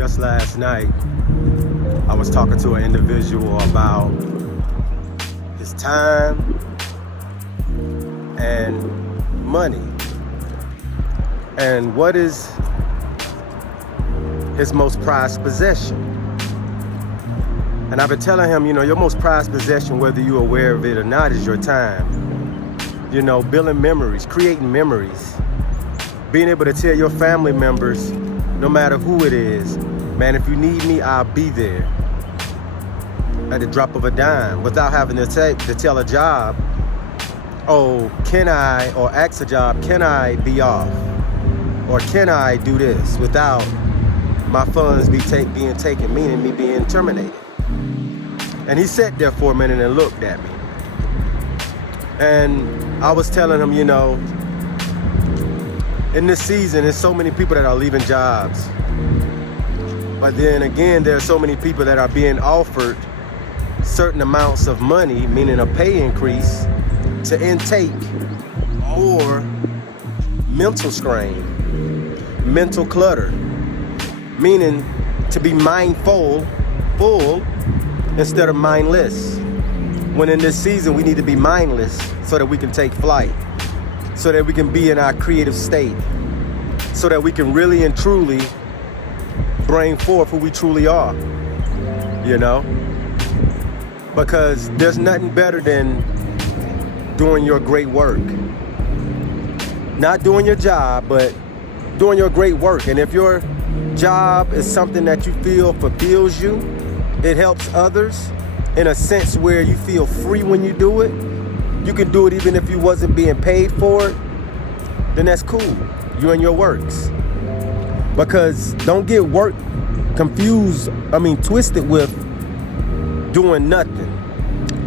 Just last night, I was talking to an individual about his time and money. And what is his most prized possession? And I've been telling him, your most prized possession, whether you're aware of it or not, is your time. Building memories, creating memories. Being able to tell your family members, no matter who it is, man, if you need me, I'll be there at the drop of a dime, without having to tell a job, or ask a job, can I be off? Or can I do this without my funds being taken, meaning me being terminated? And he sat there for a minute and looked at me. And I was telling him, in this season, there's so many people that are leaving jobs. But then again, there are so many people that are being offered certain amounts of money, meaning a pay increase, to intake more mental strain, mental clutter, meaning to be mindful, full, instead of mindless. When in this season, we need to be mindless so that we can take flight, so that we can be in our creative state, so that we can really and truly bring forth who we truly are, Because there's nothing better than doing your great work. Not doing your job, but doing your great work. And if your job is something that you feel fulfills you, it helps others in a sense where you feel free when you do it, you can do it even if you wasn't being paid for it, then that's cool. You're in your works. Because don't get work twisted with doing nothing.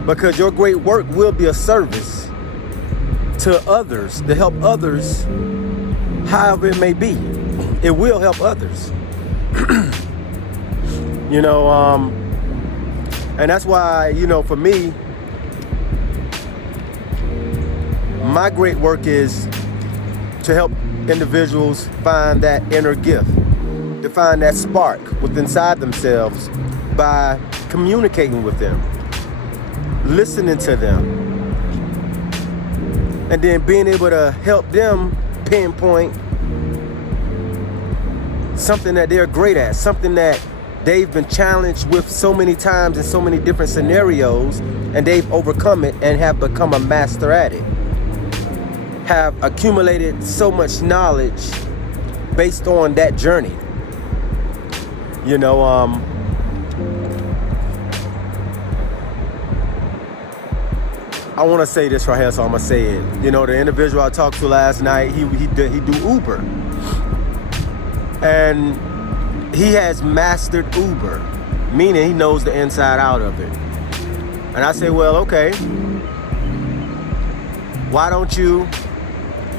Because your great work will be a service to others, to help others, however it may be. It will help others. And that's why, for me, my great work is to help individuals find that inner gift, to find that spark within inside themselves by communicating with them, listening to them, and then being able to help them pinpoint something that they're great at, something that they've been challenged with so many times in so many different scenarios, and they've overcome it and have become a master at it. Have accumulated so much knowledge based on that journey. I want to say this right here, so I'm gonna say it. The individual I talked to last night, he do Uber, and he has mastered Uber, meaning he knows the inside out of it. And I say, well, okay, why don't you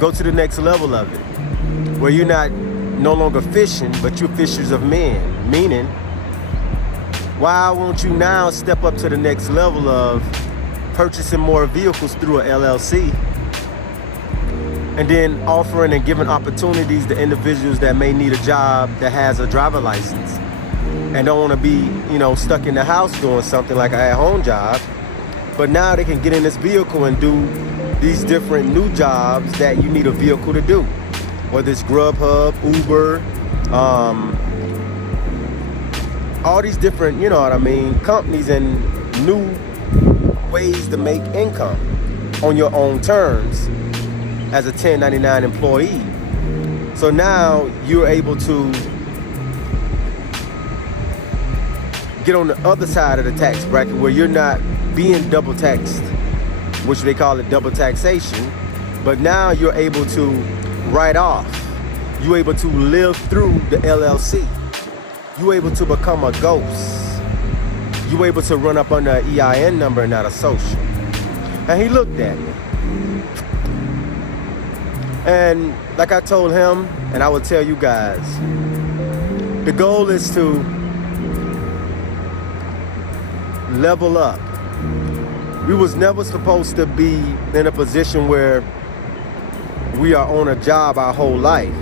go to the next level of it, where you're no longer fishing, but you're fishers of men? Meaning, why won't you now step up to the next level of purchasing more vehicles through a LLC, and then offering and giving opportunities to individuals that may need a job that has a driver license and don't want to be, stuck in the house doing something like an at-home job, but now they can get in this vehicle and do these different new jobs that you need a vehicle to do, whether it's Grubhub, Uber, all these different, companies and new ways to make income on your own terms as a 1099 employee. So now you're able to get on the other side of the tax bracket where you're not being double taxed, which they call it double taxation, but now you're able to write off. You're able to live through the LLC. You're able to become a ghost. You're able to run up under an EIN number and not a social. And he looked at me. And like I told him, and I will tell you guys, the goal is to level up. We was never supposed to be in a position where we are on a job our whole life.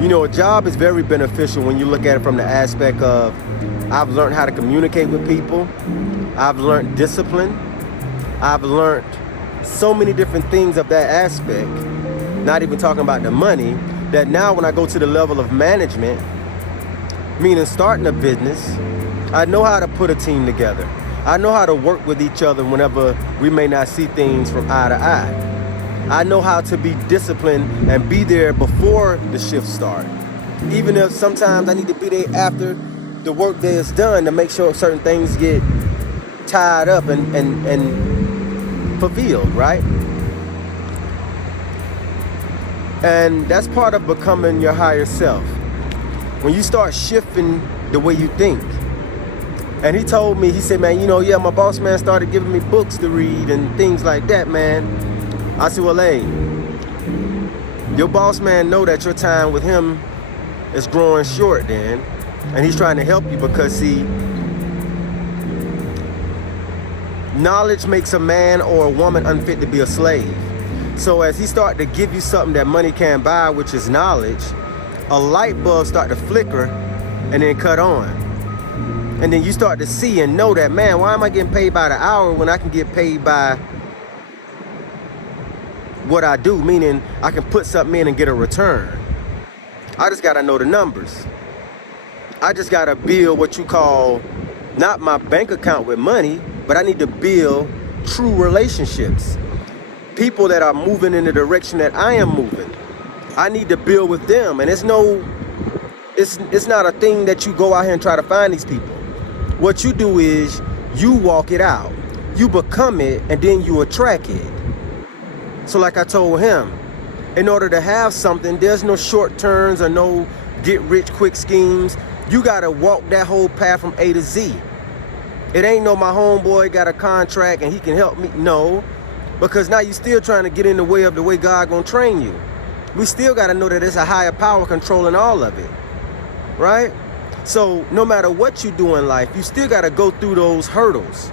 You know, a job is very beneficial when you look at it from the aspect of, I've learned how to communicate with people. I've learned discipline. I've learned so many different things of that aspect, not even talking about the money, that now when I go to the level of management, meaning starting a business, I know how to put a team together. I know how to work with each other whenever we may not see things from eye to eye. I know how to be disciplined and be there before the shift starts. Even if sometimes I need to be there after the work day is done to make sure certain things get tied up and fulfilled, right? And that's part of becoming your higher self. When you start shifting the way you think. And he told me, he said, man, you know, yeah, my boss man started giving me books to read and things like that, man. I said, well, hey, your boss man know that your time with him is growing short then. And he's trying to help you because, see, knowledge makes a man or a woman unfit to be a slave. So as he start to give you something that money can't buy, which is knowledge, a light bulb start to flicker and then cut on. And then you start to see and know that, man, why am I getting paid by the hour when I can get paid by what I do? Meaning I can put something in and get a return. I just got to know the numbers. I just got to build what you call, not my bank account with money, but I need to build true relationships. People that are moving in the direction that I am moving. I need to build with them. And it's not a thing that you go out here and try to find these people. What you do is you walk it out. You become it, and then you attract it. So like I told him, in order to have something, there's no short turns or no get rich quick schemes. You gotta walk that whole path from A to Z. It ain't no my homeboy got a contract and he can help me. No, because now you still trying to get in the way of the way God gonna train you. We still gotta know that there's a higher power controlling all of it, right? So no matter what you do in life, you still gotta go through those hurdles.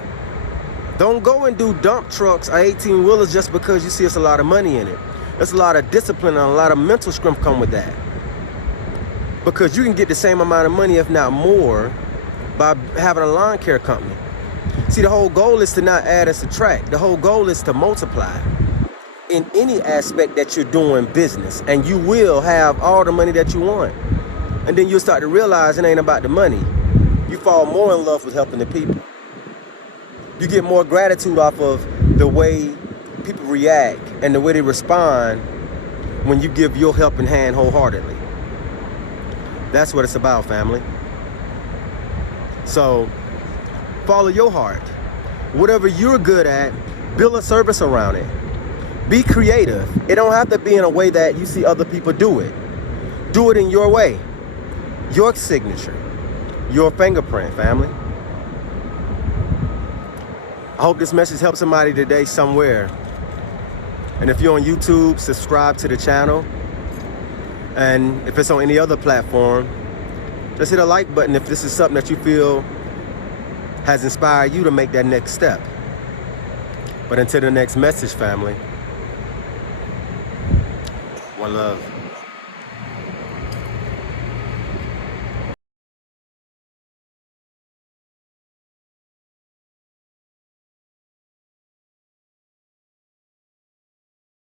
Don't go and do dump trucks or 18-wheelers just because you see it's a lot of money in it. There's a lot of discipline and a lot of mental strength come with that. Because you can get the same amount of money, if not more, by having a lawn care company. See, the whole goal is to not add and subtract. The whole goal is to multiply in any aspect that you're doing business. And you will have all the money that you want. And then you'll start to realize it ain't about the money. You fall more in love with helping the people. You get more gratitude off of the way people react and the way they respond when you give your helping hand wholeheartedly. That's what it's about, family. So follow your heart. Whatever you're good at, build a service around it. Be creative. It don't have to be in a way that you see other people do it. Do it in your way. Your signature. Your fingerprint, family. I hope this message helps somebody today somewhere. And if you're on YouTube, subscribe to the channel. And if it's on any other platform, just hit a like button if this is something that you feel has inspired you to make that next step. But until the next message, family, one love.